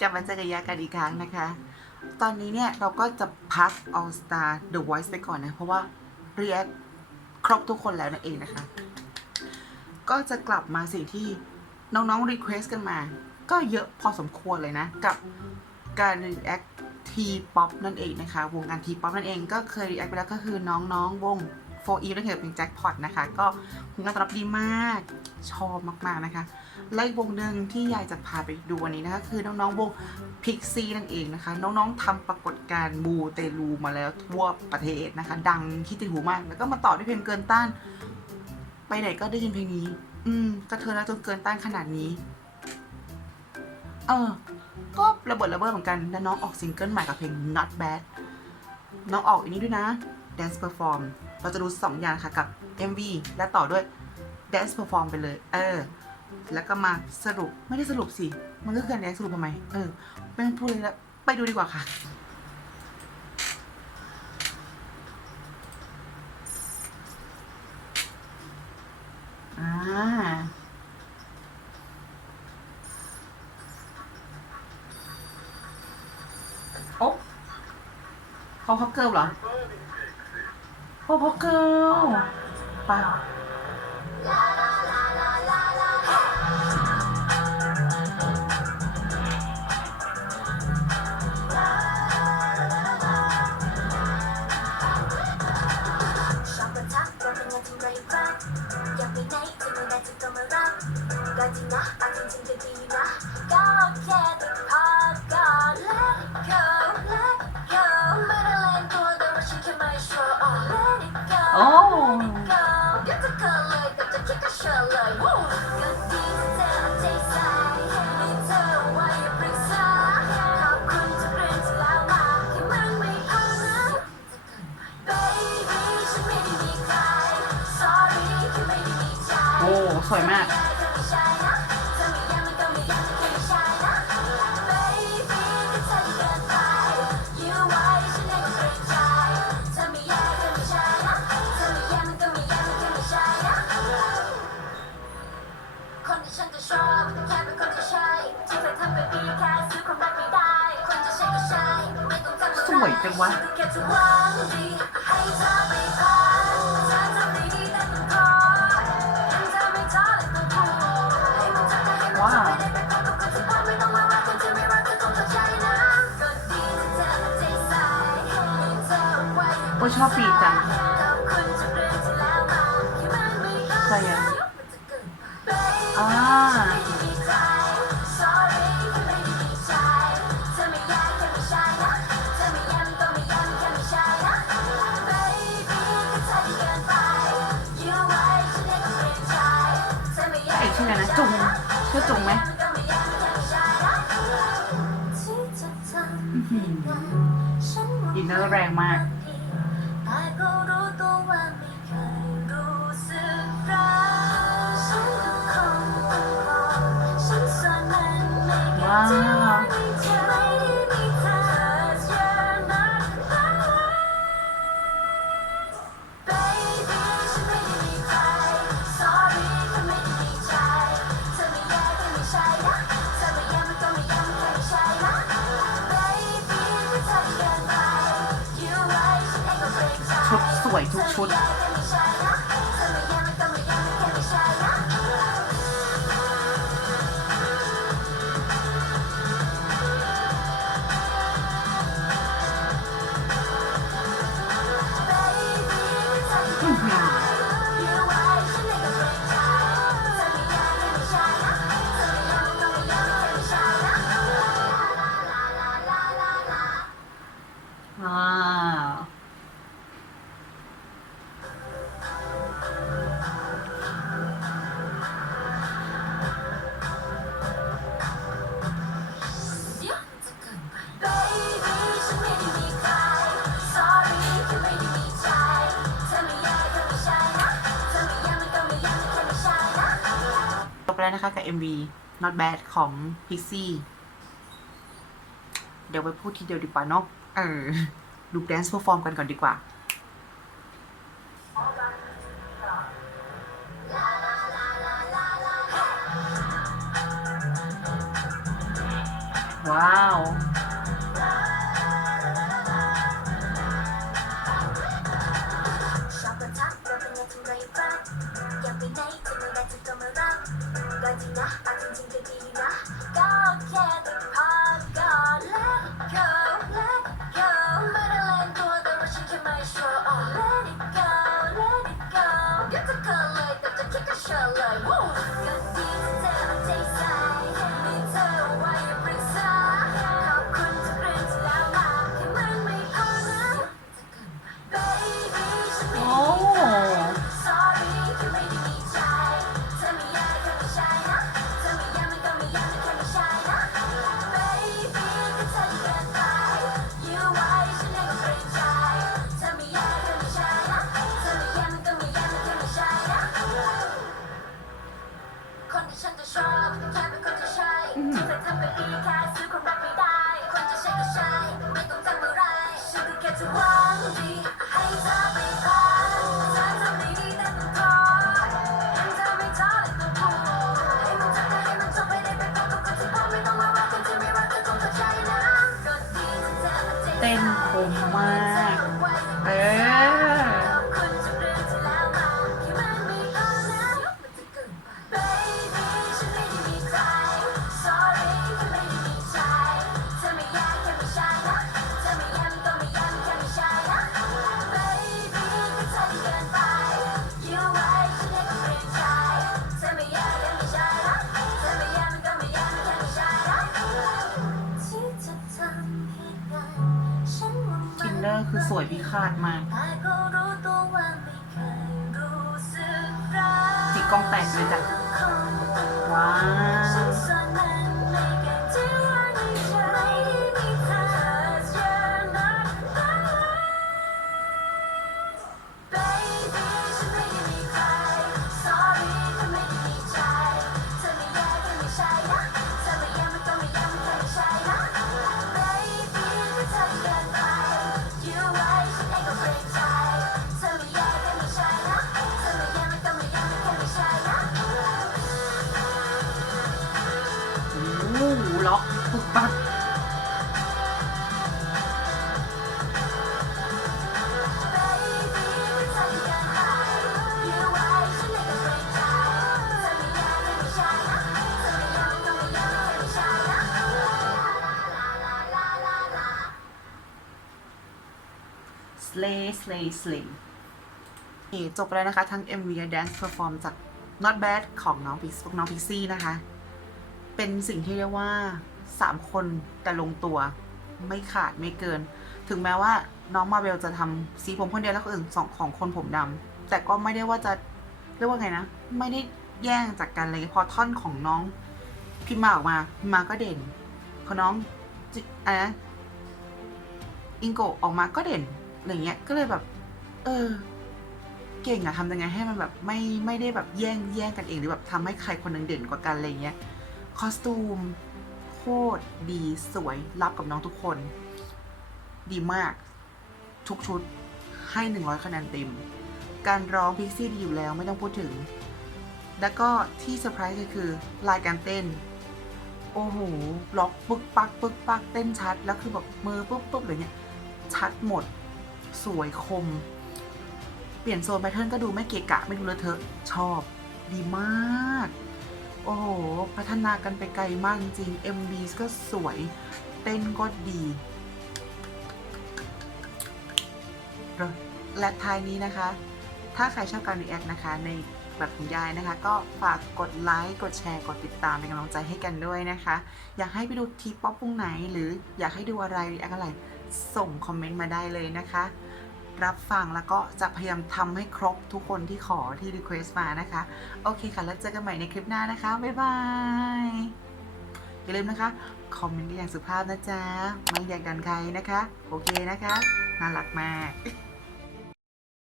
กลับมาเจอกับยากันอีกครั้งนะคะ ตอนนี้เนี่ยเราก็จะพัก All Star The Voice ไปก่อนนะ เพราะว่าเรียกครบทุกคนแล้วนั่นเองนะคะ ก็จะกลับมาสิ่งที่น้องๆ request กันมา ก็เยอะพอสมควรเลยนะ กับการ react T-pop นั่นเองนะคะ วงการ T-pop นั่นเองก็เคย react ไปแล้วก็คือน้องๆวง4 e นั่นคือเป็นแจ็คพอตนะคะ ก็ผลการตอบรับดีมาก ชอบมากๆนะคะ และอีกวงหนึ่งที่ยากจะพาไปดูวันนี้นะคะคือน้องๆวงพิกซี่นั่นเองนะคะ น้องๆทำปรากฏการณ์มูเตลูมาแล้วทั่วประเทศนะคะ ดังที่ติดหูมาก แล้วก็มาต่อด้วยเพลงเกินต้าน ไปไหนก็ได้ยินเพลงนี้ อืมกระเทอนแล้วจนเกินต้านขนาดนี้ เออ ก็ระเบิดระเบ้อเหมือนกันแล้วน้องออกซิงเกิลใหม่กับเพลง not bad น้องออกอันนี้ด้วยนะ dance perform เราจะดูสองอย่างค่ะกับ MV และต่อด้วย dance perform ไปเลย เออ แล้วก็มาสรุปไม่ได้สรุปสิ มันก็คือการ dance สรุปทำไม เออไม่ต้องพูดเลยแล้วไปดูดีกว่าค่ะ อ่าโอ๊ะเขาพักเกิลเหรอเขาพักเกิลป่า ทำอะไรสวยจังวะ ไว้โอ้ยชอบปีจังขอบคุณทุกเรื่องที่แล้วมาที่มันไม่เข้าใครอะอ่าไอ้ชื่ออะไรนะจุงชื่อจุงไหมอื้อหืออินเนอร์แรงมาก แต่ก็รู้ตัวว่าไม่เคยรู้สึกรักฉันก็คงต้องรอฉันสอนมันไม่เก็บที่ไว้ ชุดสว แล้วนะคะกับ MV Not Bad ของ Pixie เดี๋ยวไปพูดทีเดียวดีกว่าเนาะเออ ดู dance perform กันก่อนดีกว่าว้าว love. คมมาก เออ สวยพิฆาตมากแต่ก็รู้ตัวว่าไม่เคยรู้สึกกจิกกล้องแตกเลยจ้ะว้า สเลย์สเลย์สเลย์จบแล้วนะคะ ทั้ง MV และ Dance Perform จาก Not Bad ของน้องพิกน้องพิกซี่นะคะ เป็นสิ่งที่เรียกว่า 3 คนแต่ลงตัวไม่ขาดไม่เกิน ถึงแม้ว่าน้องมาเบลจะทำสีผมคนเดียวแล้วคนอื่นสองของคนผมดำแต่ก็ไม่ได้ว่าจะเรียกว่าไงนะ ไม่ได้แย่งจากกันเลยพอท่อนของน้องพิมมาออกมาพิมมาก็เด่นพอน้องอะไรนะอิงโกออกมาก็เด่น อะไรเงี้ย ก็เลยแบบ เออ เก่งอะทำยังไงให้มันแบบไม่ไม่ได้แบบแย่งแย่งกันเองหรือแบบทำให้ใครคนหนึงเด่นกว่ากันอะไรเงี้ย คอสตูมโคตรดีสวยรับกับน้องทุกคน ดีมาก ทุกชุดให้100คะแนนเต็ม การร้องพิกซี่ดีอยู่แล้วไม่ต้องพูดถึง แล้วก็ที่เซอร์ไพรส์ก็คือลายการเต้นโอ้โหล็อกปึกปักปึกปักเต้นชัด แล้วคือแบบมือปุ๊บปุ๊บอะไรเงี้ย ชัดหมด สวยคม เปลี่ยนโซนแพทเทิร์นก็ดูไม่เกะกะไม่ดูเลอะเทอะ ชอบดีมาก โอ้โห พัฒนากันไปไกลมากจริง MV ก็สวย เต้นก็ดี และท้ายนี้นะคะ ถ้าใครชอบการรีแอคนะคะในแบบของยายนะคะ ก็ฝากกดไลค์ กดแชร์ กดติดตามเป็นกำลังใจให้กันด้วยนะคะ อยากให้ไปดูทีป๊อปวงไหน หรืออยากให้ดูอะไรรีแอคอะไร ส่งคอมเมนต์มาได้เลยนะคะ รับฟังแล้วก็จะพยายามทำให้ครบทุกคนที่ขอที่รีเควสต์มานะคะ โอเคค่ะ แล้วเจอกันใหม่ในคลิปหน้านะคะ บ๊ายบาย อย่าลืมนะคะ คอมเมนต์อย่างสุภาพนะจ๊ะ ไม่อยากดันใครนะคะ โอเคนะคะ น่ารักมาก